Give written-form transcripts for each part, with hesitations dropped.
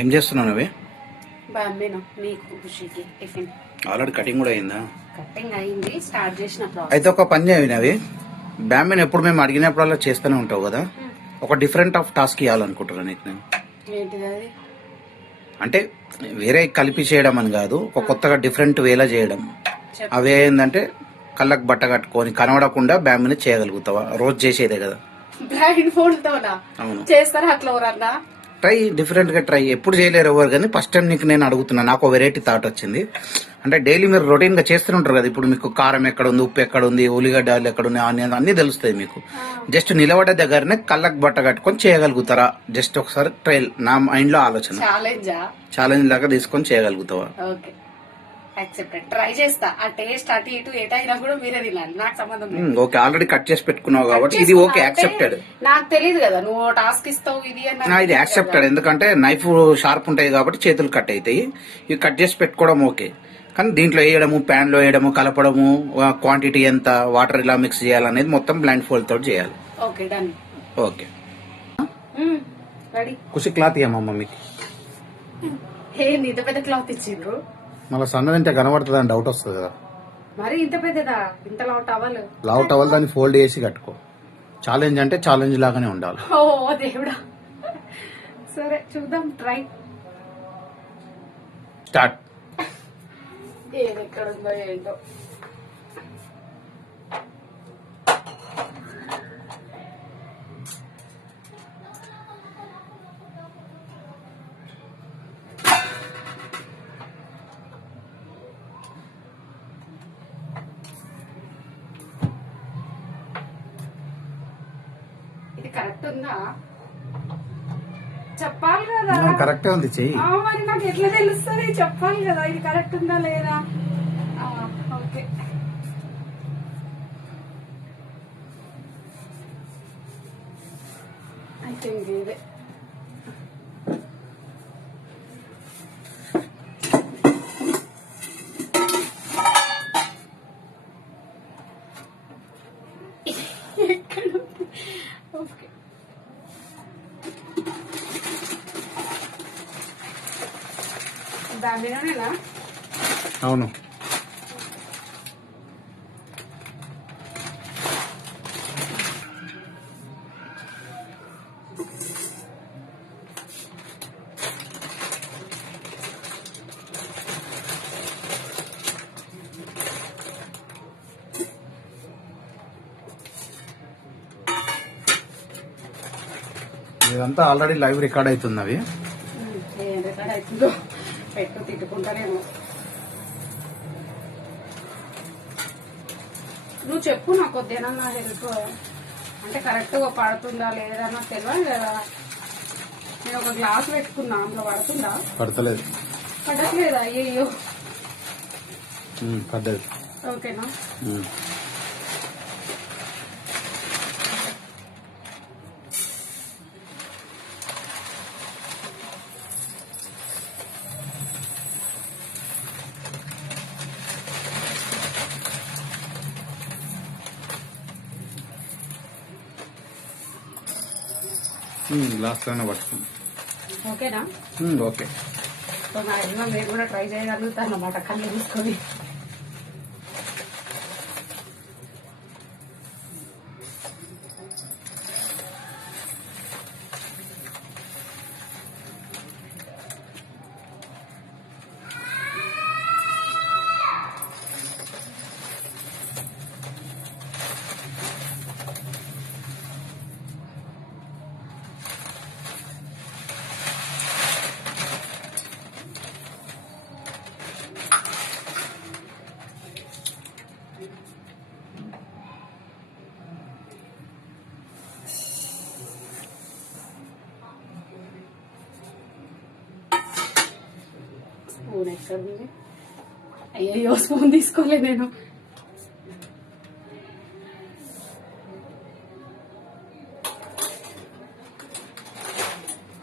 ఏం చేస్తున్నావు అవి? టిఫిన్ ఆల్రెడీ కటింగ్ కూడా అయిందా? కటింగ్ అయింది, స్టార్ట్ చేసిన అయితే ఒక పని చేయవి. బ్యామ్బీని ఎప్పుడు మేము అడిగినప్పుడల్లా చేస్తూనే ఉంటావు కదా, ఒక డిఫరెంట్ ఆఫ్ టాస్క్ ఇవ్వాలనుకుంటున్నాను నీకు నేను. ఏంటిది అది? అంటే వేరే కలిపి చేయడం అని కాదు, ఒక కొత్తగా డిఫరెంట్ వేలా చేయడం. అవే ఏంటంటే కళ్ళకు బట్ట కట్టుకొని కనబడకుండా బ్యామ్బీని చేయగలుగుతావా? రోజు చేసేదే కదా. బ్లైండ్ ఫోల్డ్ తోనా? అవును. చేస్తారా అట్లా ఎవరన్నా? ట్రై, డిఫరెంట్ గా ట్రై. ఎప్పుడు చేయలేరు ఎవరు, కానీ ఫస్ట్ టైం నీకు నేను అడుగుతున్నా. నాకు వెరైటీ థాట్ వచ్చింది. అంటే డైలీ మీరు రొటీన్ గా చేస్తూనే ఉంటారు కదా. ఇప్పుడు మీకు కారం ఎక్కడ ఉంది, ఉప్పు ఎక్కడ ఉంది, ఉల్లిగడ్డలు ఎక్కడ ఉంది, ఆనియన్ అన్ని తెలుస్తాయి మీకు. జస్ట్ నిలబడ్డ దగ్గరనే కళ్ళకు బట్ట కట్టుకొని చేయగలుగుతారా? జస్ట్ ఒకసారి ట్రయల్. నా మైండ్ లో ఆలోచన, ఛాలెంజ్ లాగా తీసుకొని చేయగలుగుతావా? యాక్సెప్టెడ్. ట్రై చేస్తా. ఆ టేస్ట్ అటు ఇటు ఏటైనా కూడా మీరే తినాలి, నాకు సంబంధం లేదు. ఓకే, ఆల్రెడీ కట్ చేసి పెట్టుకున్నావు కాబట్టి ఇది ఓకే, యాక్సెప్టెడ్. నాకు తెలియదు కదా నువ్వు టాస్క్ ఇస్తావు ఇది అని. ఇది యాక్సెప్టెడ్, ఎందుకంటే నైఫ్ షార్ప్ ఉంటాయి కాబట్టి చేతులు కట్ అవుతాయి. ఇవి కట్ చేసి పెట్టుకోవడం ఓకే, కానీ దీంట్లో వేయడము, ప్యాన్ లో వేయడము, కలపడము, క్వాంటిటీ ఎంత, వాటర్ ఇలా మిక్స్ చేయాలనేది మొత్తం బ్లైండ్ ఫోల్డ్ తోటి చేయాలి. Okay, done. Okay, ready. కుసి క్లాత్ ఇవ్వమ్మా మీకు. ఏంది ఇంత పెద్ద క్లాత్ ఇచ్చిండ్రు? మళ్ళీ సన్నదంటే కనబడుతుంది అని డౌట్ వస్తుంది కదా. మరి ఇంత పెద్దదా? ఇంత లావు టవల్ దాన్ని ఫోల్డ్ చేసి కట్టుకో. ఛాలెంజ్ అంటే ఛాలెంజ్ లాగానే ఉండాలి. ఓ దేవుడా, సరే చూద్దాం. ట్రై. స్టార్ట్. ఏది ఎక్కడ ఉందో ఏంటో. ఇది కరెక్ట్ ఉందా? చెప్పాలి కదా. కరెక్టే ఉంది, చెయ్యి. మరి నాకు ఎట్లా తెలుస్తుంది? చెప్పాలి కదా ఇది కరెక్ట్ ఉందా లేదా. ఓకే, ఐ థింక్ ఇదే. ఓకే, దానిలోనేనా? అవును. ఇదంతా ఆల్రెడీ లైవ్ రికార్డ్ అవుతుంది. అవి ఏం రికార్డ్ అవుతుందో పెట్టు, తిట్టుకుంటానేమో. నువ్వు చెప్పు నాకు వద్దేనన్నా హెల్ప్. అంటే కరెక్ట్ గా పడుతుందా లేదా నాకు తెలియదు కదా. నేను ఒక గ్లాస్ పెట్టుకున్నా, అందులో పడుతుందా? పడతలేదు. పడట్లేదా? అయ్యో, పడ్డది. ఓకేనా? గ్లాస్ లోనే పట్టుకుంది. ఓకేనా? ఓకే. సో నా ఇల్లు మీరు కూడా ట్రై చేయగలుగుతాను అన్నమాట, కళ్ళు తీసుకొని. స్పూన్ ఎక్కడ ఉంది? అయ్యో, స్పూన్ తీసుకోలే నేను.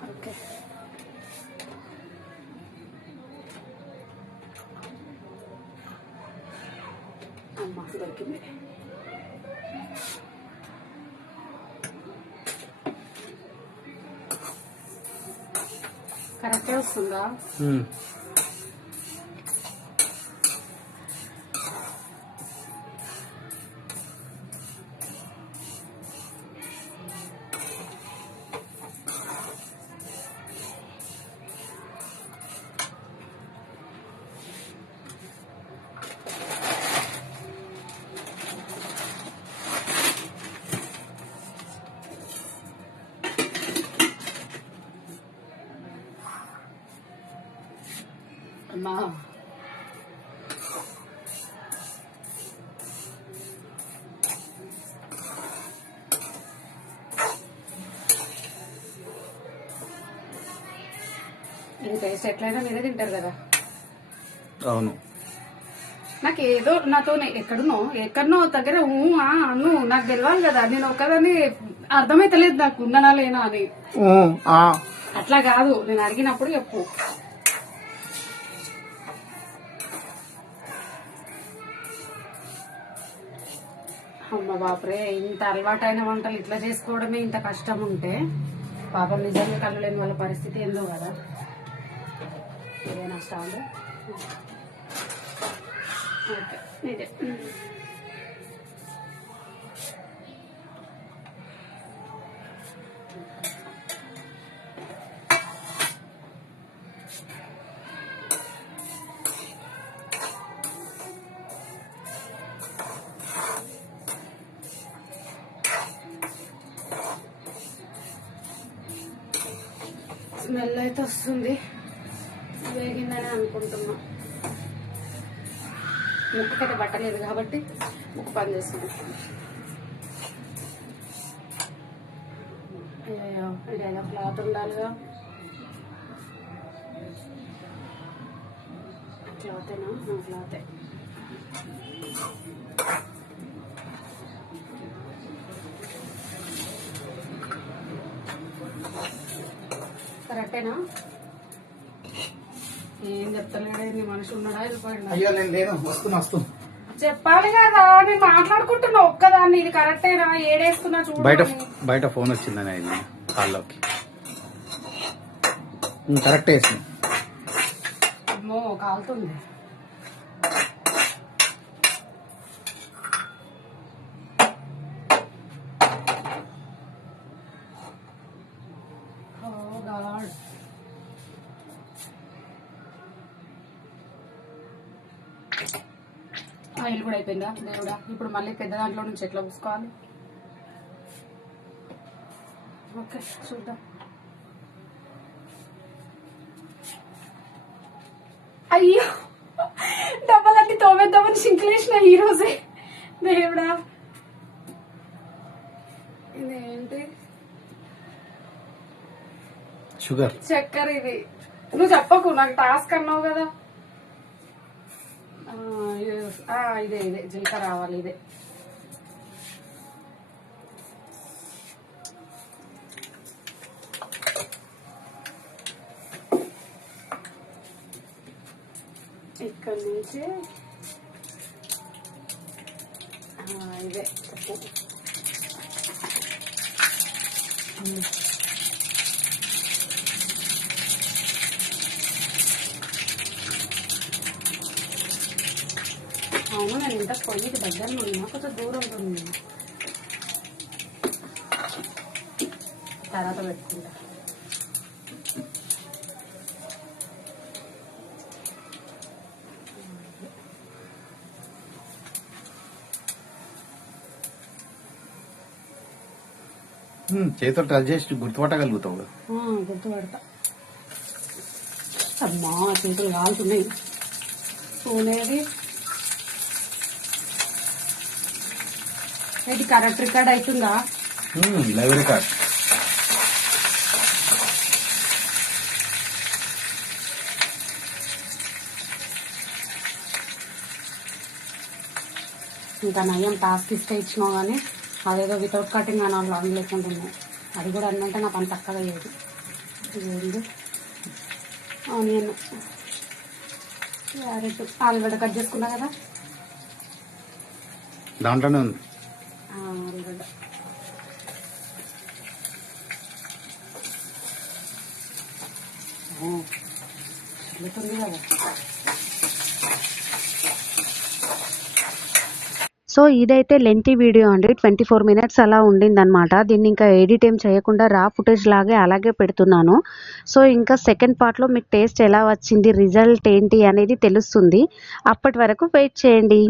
ఓకే, అమ్మా దొరికింది. కరెక్టే వస్తుందా? అమ్మా ఈ టేస్ట్ ఎట్లయినా మీరే తింటారు కదా. అవును. నాకు ఏదో నాతో ఎక్కడనో దగ్గర అను నాకు తెలియాలి కదా. నేను ఒక్కదాన్ని అర్థమైతలేదు నాకు ఉన్నానా లేనా అని. అట్లా కాదు, నేను అడిగినప్పుడు చెప్పు. అమ్మ బాపురే, ఇంత అలవాటైన వంటలు ఇట్లా చేసుకోవడమే ఇంత కష్టం ఉంటే పాపం నిజంగా కళ్ళు లేని వాళ్ళ పరిస్థితి ఏందో కదా. ఇదేనా స్టాండ్? ఓకే, ఇదే. స్మెల్ అయితే వస్తుంది, వేగిందని అనుకుంటున్నా. ముక్కకైతే పట్టలేదు కాబట్టి ముక్కు పని చేస్తుంది. అయ్యో, ఇదేదో క్లాత్ ఉండాలిగా. క్లాతేనా? క్లాతే. కరెక్టేనా? ఏం చెప్తలేడే, నీ మనిషి ఉన్నాడా వెళ్ళిపోయినా? అయ్యో నేను వస్తున్నా. చెప్పాలి కదా, నేను మాట్లాడుకుంటున్నా ఒక్కదాన్ని. ఇది కరెక్టేనా? ఏడేస్తున్నా చూడు. బయట ఫోన్ వచ్చిందని అయింది కాల్లోకి. కరెక్ట్ వేసింది. అమ్మో కాలుతుంది. ఆయిల్ కూడా అయిపోయిందా దేవుడా? ఇప్పుడు మళ్ళీ పెద్ద దాంట్లో నుంచి ఎట్లా పూసుకోవాలి? ఓకే, చూద్దాం. అయ్యో, డబ్బాలన్నీ తోమేద్దామని సింక్లేసిన ఈ రోజే. దేవుడా, ఇదేంటి? షుగర్, చక్కెర. ఇది నువ్వు చెప్పకు, నాకు టాస్క్ అన్నావు కదా. ఇదే జీలకర్ర రావాలి. ఇదే ఇక్కడ నుంచి ఇదే చెప్పు. అవును, నేను ఇంత పొయ్యికి దగ్గర ఉన్నా, కొంచెం దూరం ఉంది. తర్వాత పెట్టుకుంటా. చేతితో టచ్ చేసి గుర్తుపట్టగలుగుతావు. గుర్తుపడతా. అమ్మా, చేతులు కాలుతున్నాయి. పోనేది ఇది కరెక్ట్ రికార్డ్ అవుతుందా? Live record. ఇంకా నయం టాస్క్ ఇస్తే ఇచ్చినావు కానీ అదేదో వితౌట్ కటింగ్ అని వాళ్ళు లేకుంటున్నాయి. అది కూడా అన్నంటే నా పని చక్కగా అయ్యేది. ఇదేంటి? ఆనియన్, క్యారెట్, ఆలుగడ్డ కట్ చేసుకున్నా కదా, దాంట్లోనే ఉంది ఆలుగడ్డ. సో ఇదైతే లెంతీ వీడియో అండి, 24 మినిట్స్ అలా ఉండిందనమాట. దీన్ని ఇంకా ఎడిట్ ఏం చేయకుండా రా ఫుటేజ్ లాగే అలాగే పెడుతున్నాను. సో ఇంకా సెకండ్ పార్ట్లో మీకు టేస్ట్ ఎలా వచ్చింది, రిజల్ట్ ఏంటి అనేది తెలుస్తుంది. అప్పటి వరకు వెయిట్ చేయండి.